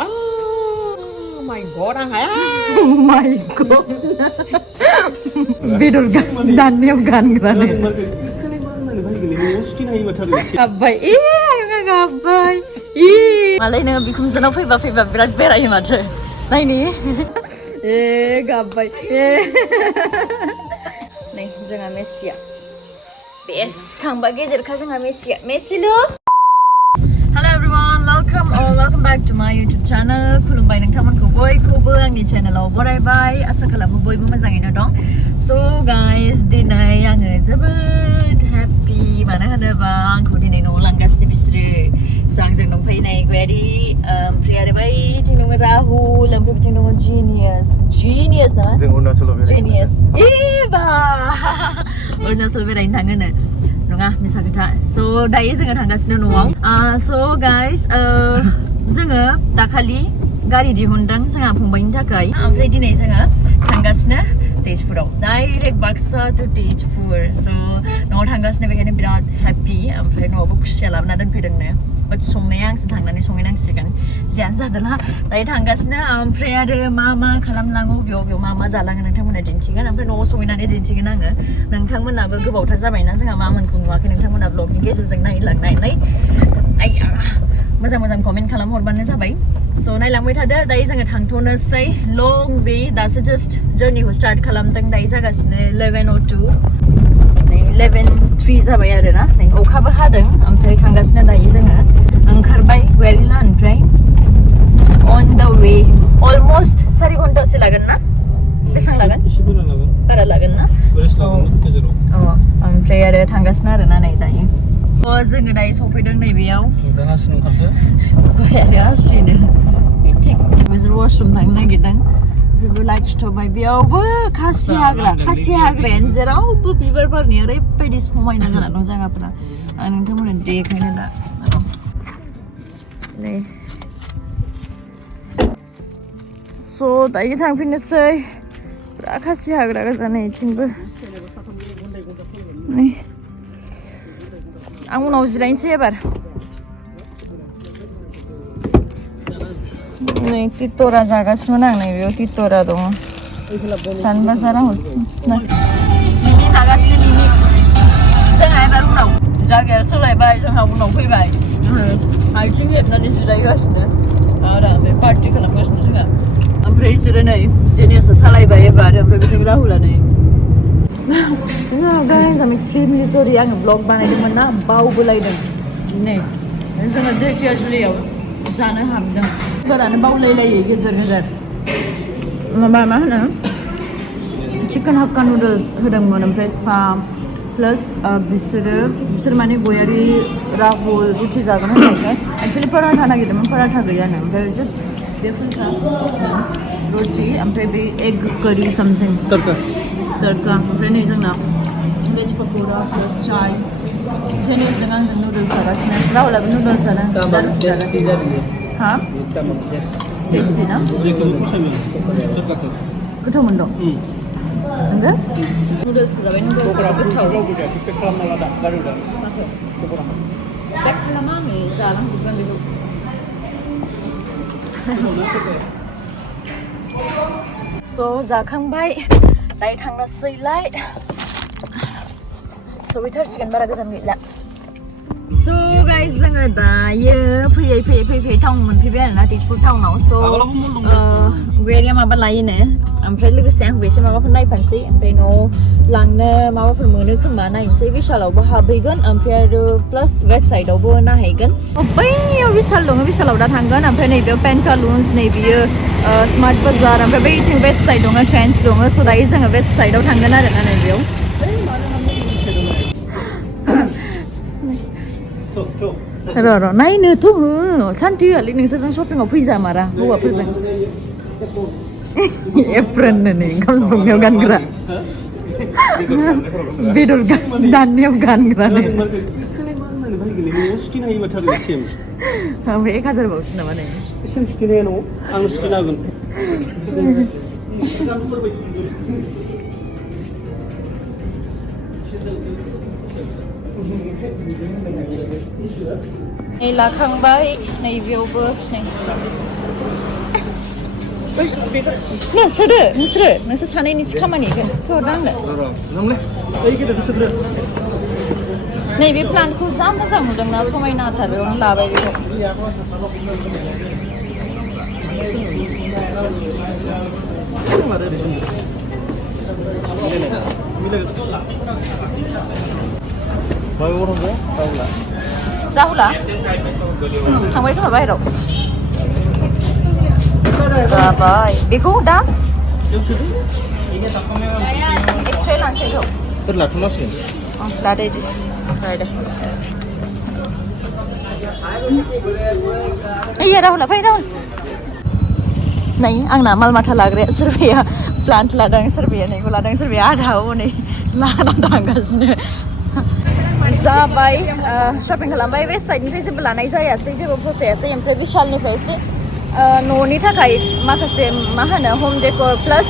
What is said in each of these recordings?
Oh my god, Oh my god. Bidul dan niam gan grane. Gabai, ayo gabai. Malay nang bikum sana faiba berat berai mace. Nai ni. Gabai. Nih, jangan Messi ya. PS sang bagi jerka jangan Messi ya. Messi lo. Hello everyone, welcome back to my YouTube channel. Khulumbai nongthamonkhौ bयखौबो आंनि channelआव बरायबाय आसा खालामो बयबो मोजाङैनो दं. So guys, दिनै आङो जोबोद happy मानो होनोबा आंखौ दिनै न'आव लांगासिनो बिसोरो. So आंजों दंफैनाय गयारि ओमफ्राय आरो बैथिं दङ राहुल ओमफ्राय बिथिं दङ Genius ना? जों अरुणाचलाव बेरायनो Genius. बा अरुणाचल बेरायनो थाङोनो. नङा मिसा खोथा. So दायो जोङो थांगासिनो न'आव. So guys, जोङो दाखालि गारि दिहुनदों जोंहा फंबायनि थाखाय. ओमफ्राय दिनै जोङो थांगासिनो Tezpurao. Direct Baksa to Tezpur. So न'आव थांगासिनो बेखायनो बिराद happy. ओमफ्राय न'आवबो खुसिया लाबोना दोनफैदोंनो. But संनाया आंसो थांनानै संहैनांसिगोन. जियानो जादोंला दायो थांगासिनो ओमफ्राय आरो मा खालामलाङो बेयाव मा जालाङो नोंथांमोना दिन्थिगोन ओमफ्राय न'आव संहैनानै दिन्थिगोन आङो. नोंथांमोनाबो गोबावथार जाबायना जोंहा मामोनखौ नुवाखै नोंथांमोना ब्लगनि गेजेरजों नायलांनानै मोजां कमेन्ट खालामहरबानो जाबाय. So नायलांबाय थादो दायो जोङो थांथ'नोसै long way दासो just journey-खौ start खालामदों दायो जागासिनो 11:02 11:03 जाबाय आरोना नै अखाबो हादों ओमफ्राय थांगासिनो दायो जोङो ओंखारबाय वेरिलानिफ्राय on the way almost 4 घन्टासो लागोन ना बेसेबां लागोन बारा लागोन ना ओमफ्राय आरो थांगासिनो आरोना नै दायो जोङो दायो सफैदों नैबेयाव गयारि आसिनो बिसोर वाशरुम थांनो नागिरदों बेबो लाखिथ'बाय बेयावबो खासि हाग्रायानो जेरावबो बिबार बारनि ओरैबायदि समायना जाना दं जायगाफोरा आं नोंथांमोननो देखायनो दा नै स' दायो थांफिननोसै पुरा खासि हाग्रा गोजा नैथिंबो नै आं उनाव जिरायनोसै एबार नै टिटरा जागासिनो आं नैबेयाव टिटरा दङ जानोबा जाना हर मिमि जागासिनो मिमि जोंहा एबार उनाव जायगाया सोलायबाय जोंहा उनाव फैबाय आथिं हेबनानै जिरायगासिनो आरामै पार्टि खालामगासिनो जोंहा ओमफ्राय बिसोरो नै जेनियासआ सालायबाय एबार ओमफ्राय बिथिं राहुला नै guys, I'm extremely sorry आङो ब्लग बानायदोंमोन ना बावबोलायदों नै जोङो ढेकियाजुलियाव जानो हाबदों गोरानो बावलायलायो गेजेर माबा मा होनो चिकेन हाक्का नुडल्स होदोंमोन ओमफ्राय सा प्लास बिसोर माने गयारि राहुल रुटि जागोन होननायखाय एक्सुवेलि पराठा नागिरदोंमोन पराठा गैयानो ओमफ्राय जास्ट बे फुलखा रुटि ओमफ्राय बे एग करि सामथिं तड़का ओमफ्राय नै जोंना वेज पकौड़ा प्लस चाय जेनिसजों आंजों नुडल्स जागासिनो राहुलाबो नुडल्स जादों हा टेस्टि ना गोथाव मोनदों नोंगो नुडल्सखौ जाबाय नुडल्सआ गोथाव बेक खालामा आङो जालांजोबगोन बेखौ स' जाखांबाय दायो थांनोसैलाय सहैथारसिगोन बारा गोजान गैला स' गाइस जोङो दायो फैयै टाउन मोनफैबाय आरोना तेजपुर टाउनाव स' गयारिया माबा लायोनो ओमफ्राय लोगोसे आंबो एसे माबाफोर नायफानोसै ओमफ्राय न'आव लांनो माबाफोर मोनो खोमा नायनोसै बिशालावबो हाबहैगोन ओमफ्राय आरो प्लास वेस्ट साइडआवबो नायहैगोन बैयाव बिशाल दङ बिशालाव दा थांगोन ओमफ्राय नैबेयाव पेन्टालुन्स नैबेयो स्मार्ट बाजार ओमफ्राय बैथिं वेस्ट साइड दङ ट्रेन्स दङ स' दायो जोङो वेस्ट साइडआव थांगोन आरोना नैबेयाव र' नायनोथ' हो सान्थि होआलै नोंसोरजों शपिंआव फैजामारा हौवाफोरजों एप्रोननो नै ओंखाम संनायाव गानग्रा बेदर दाननायाव गानग्रा नै ओमफ्राय 1000 बावसो नामा नै एसेम सुथेनाया न'आव आं सुथेनो हागोन नै लाखांबाय नैबेयावबो नै नोंसोर सानैनिसो खामानि हरदो आंनो नैबे प्लान्टखौ जा मोजां नुदोंना समायनाथार बेयावनो लाबाय बेखौ राहुला थांबाय खोमा बाहेराव जाबाय बेखौ दा एक्सट्रा लानोसैथ' लादो इदि जाबाय दे ओइ राहुला फै राहुल नै आंना माल माथा लाग्राया सोरबाया प्लान्ट लादों सोरबाया नैखौ लादों सोरबाया आधाखौ नै लाना थांगासिनो जाबाय शपिं खालामबाय वेस्ट साइडनिफ्राय जेबो लानाय जायासै जेबो फसायासै ओमफ्राय विशालनिफ्राय एसे न'नि थाखाय माखासे मा होनो हम डेकोर प्लास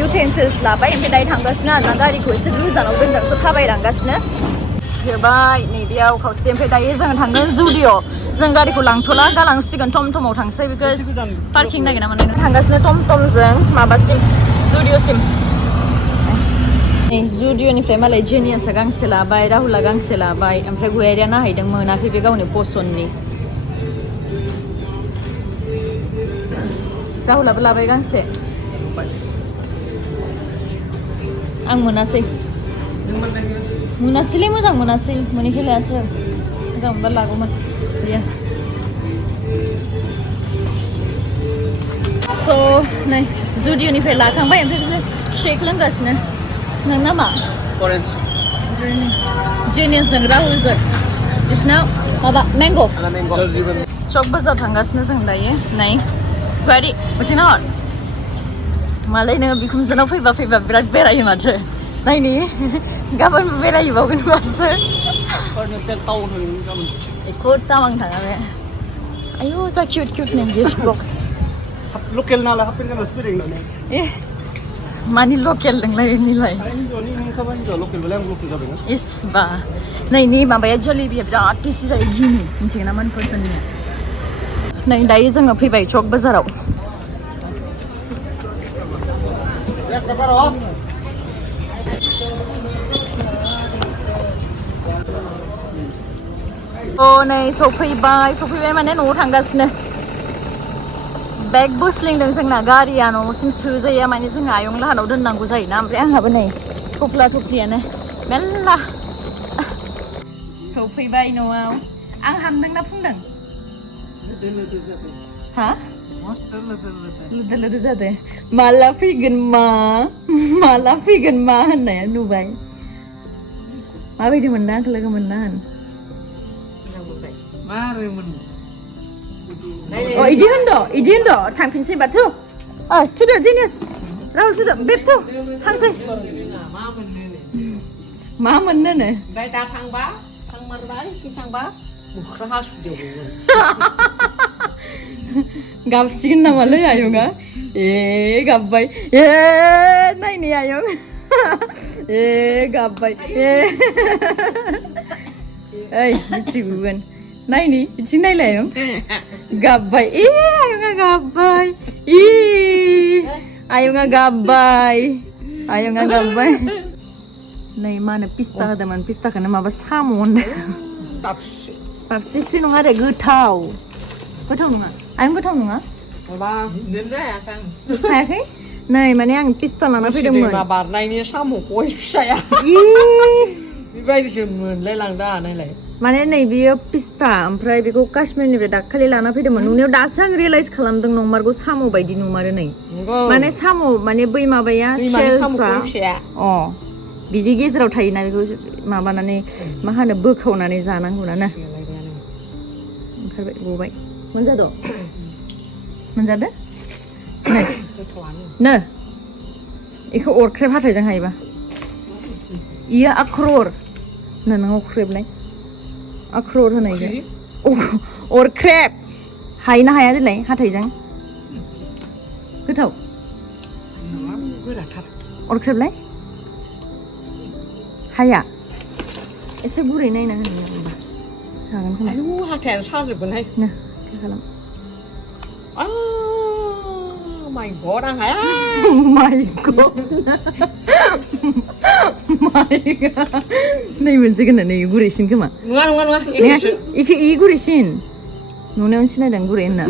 युटेन्सिल्स लाबाय ओमफ्राय दायो थांगासिनो आरोना गारिखौ एसे गोजानाव दोनदोंसो थाबायलांगासिनो जोबाय नैबेयाव खावसे ओमफ्राय दायो जोङो थांगोन जुडिअ जों गारिखौ लांथ'ला गालांसिगोन टमटमाव थांसै बिकज पार्किं नागिरना मोननाय नङा थांगासिनो टमटमजों माबासिम जुडिअसिम नै जुडिअनिफ्राय मालाय जेनियासआ गांसे लाबाय राहुला गांसे लाबाय ओमफ्राय गयारिया नायहैदों मोनाखै बे गावनि पसन्दनि राहुलाबो लाबाय गांसे आं मोनासै मोनासैलै मोजां मोनासै मोनैखाय लायासै मोजां मोनबा लागौमोन गैया स' नै जुडिअनिफ्राय लाखांबाय ओमफ्राय शेक लोंगासिनो नोंना मा जेनियासजों राहुलजों बिसिनाव माबा मेंग' चक बाजार थांगासिनो जों दायो नै गारि बिथिं नाहर मालाय नोङो बिखुनजोनाव फैबा बिराद बेरायो माथो नायनि गाबोनबो बेरायबावगोन मासो एख' टावां थाङा बे आयु जा किउट नो गिफ्ट बक्स लकेल नालाय हाफेन गाननासो फैदों होननानै मानि लकेल नोंलाय इस बा नैनि माबाया जलेबिया बिराद टेस्टि जायो घिनि मिथिगोन ना मान पर्सननि नै दायो जोङो फैबाय चक बाजाराव नै सफैबाय माने न'आव थांगासिनो बेग बोस्लिंदों जोंना गारिया न'सिम सोजाया माने जोंहा आयं लाहानाव दोननांगौ जायोना ओमफ्राय आंहाबो नै थफ्लायानो मेल्ला सफैबाय न'आव आं हामदोंना फुंदों हा लोदो जादों माला फैगोन मा होननाया नुबाय माबायदि मोनदों आंखौ लोगो मोनना होन इदि होनद' थांफिनसै बाथौ थुदो जिनिस राहुल थुदो बेथ' थांसै मा मोननोनो दा थांबा मोख्रा हासुदैयाव गाबसिगोन नामालै आयंआ गाबबाय नायनि आयं गाबबाय ओइ मिथिगौगोन नायनि बिथिं नायलाय आयं गाबबाय आयंआ गाबबाय आयंआ गाबबाय नै मा होनो पिस्ता होदोंमोन पिस्ताखौनो माबा साम' होनदों बाबसिस्रि नङा आरो गोथाव नङा आयं गोथाव नङा हायाखै नै माने आं पिस्ता लाना फैदोंमोन बारनायनि साम'खौ फिसाया बेबायदिसो मोनलाय लांदा नायलाय माने नै बियो पिस्ता ओमफ्राय बेखौ काश्मीरनिफ्राय दाखालि लाना फैदोंमोन नुनायाव दासो आं रियेलाइज खालामदों नंमारगौ साम' बायदि नुमारो नै माने साम' माने बै माबाया बिदि गेजेराव थायोना बेखौ माबानानै मा होनो बोखावनानै जानांगौना ना ओंखारबाय गबाय मोनजादो नो बेखौ अरख्रेब हाथायजों हायोबा इयो आख्रर नों अख्रेबनाय आख्रर होनायजों अरख्रेब हायोना हाया देलाय हाथायजों गोथाव अरख्रेबलाय हाया एसे गुरै नायना होनो सागोन खोमा आयु हाथायानो साजोबगोनहाय ना खालाम माय गड आं हाया माय गड नै मोनसे गोना नै गुरैसिन खोमा नङा एखेसो एखे इ गुरैसिन नुनायावनो सिनायदों गुरै होनना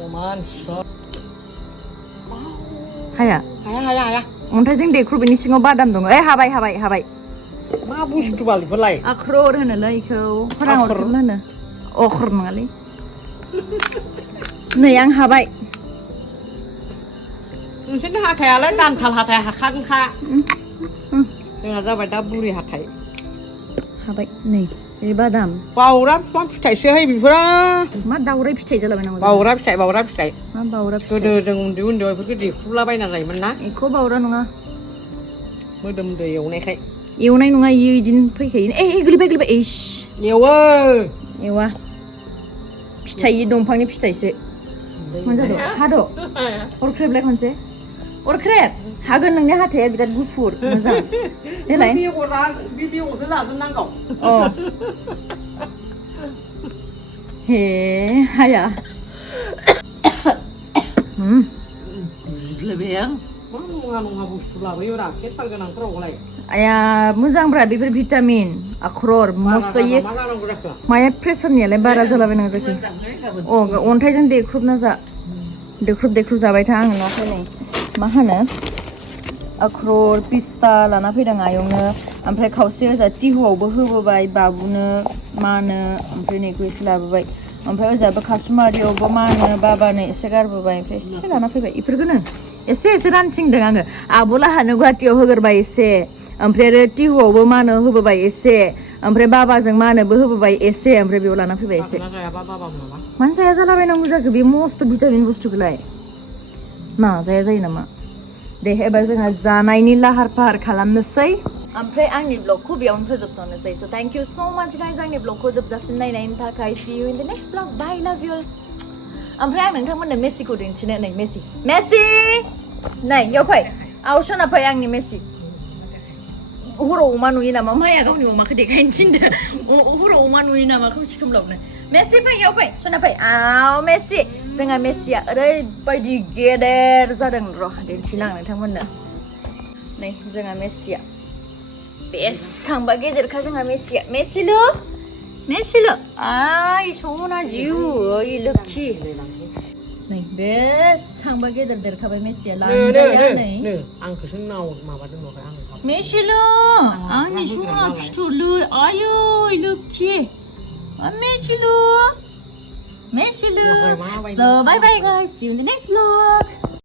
भगवान हाया अन्थाइजों देख्रुबैनि सिङाव बादाम दङ हाबाय मा बुस्थु बाल बेफोरलाय आख्रर होनोलै इखौ फोराङाव थुबनो होनो अख्र नङालै नै आं हाबाय नोंसोरनि हाथायालाय दानथाल हाथाय हाखागोनखा जोंहा जाबाय दा बुरि हाथाय हाबाय नै बे बादाम बावरा बिफां फिथाइसोहाय बेफोरो मा दावराय फिथाइ जालाबायनांगौ बावरा फिथाइ मा बावरा फिथाइ गोदो जों उन्दैयाव बेफोरखौ देख्रुबलाबायना जायोमोन ना बेखौ बावरा नङा मोदोमदो एवनायखाय एवनाय नङा इयो इदिनो फैखायो गोलैबाय इस एवा फिथाइ दंफांनि फिथाइसो मोनजाद' हाद' अरख्रेबलाय खनसे अरख्रेब हागोन नोंनि हाथाया बिराद गुफुर मोजां देलाय बेगरखौ लाजोबनांगौ हे हाया नङा बुस्थु लाबोयो रा केसार गोनांफोरावलाय आया मोजांब्रा बेफोर भिटामिन आख्रर मस्त इयो माया प्रेसारनियालाय बारा जालाबायनांगौ जाखो अन्थाइजों देख्रुबना जा देख्रुब जाबाय था आङो नाथाय नै मा होनो आख्रर पिस्ता लाना फैदों आयंनो ओमफ्राय खावसे ओजा टिहुआवबो होबोबाय बाबुनो मानो ओमफ्राय नैखौ एसे लाबोबाय ओमफ्राय ओजाबो खासुमारियावबो मानो बाबानो एसे गारबोबाय ओमफ्राय एसे लाना फैबाय इफोरखौनो एसे रानथिंदों आङो आब'लाहानो गुवाहाटियाव होगोरबाय एसे ओमफ्राय आरो टिहुआवबो मानो होबोबाय एसे ओमफ्राय बाबाजों मानोबो होबोबाय एसे ओमफ्राय बेयाव लाना फैबाय एसे मानो जाया जालाबायनांगौ जाखो बे मस्त भिटामिन बुस्थुखौलाय मा जाया जायो नामा दे एबार जोंहा जानायनि लाहार फाहार खालामनोसै ओमफ्राय आंनि ब्लगखौ बेयावनो फोजोबथ'नोसै स' थेंक इउ स' माच गाइस आंनि ब्लगखौ जोबजासिम नायनायनि थाखाय C U in the next blog बाय लाभ इउ ओमफ्राय आं नोंथांमोननो मेसिखौ दिन्थिनो नै मेसि नै इयाव फै आवसना फै आंनि मेसि हराव अमा नुयो नामा माया गावनि अमाखौ देखायनो थिनदों हराव अमा नुयो नामा खोमसि खोमलावनो मेसि फै इयाव फै सना फै आव मेसि जोंहा मेसिया ओरैबायदि गेदेर जादों र' दिन्थिनो आं नोंथांमोननो नै जोंहा मेसिया बेसेबांबा गेदेरखा जोंहा मेसिलु आइ सना जिउ ओइ लोखि नै बेसेबांबा गेदेर देरखाबाय मेसिया लांजाया नै आंखौसो नाव माबादों नङा आं मेसिलु आंनि सना फिथुरलु आयै लोखि मेसिलु so bye bye guys see you in the next vlog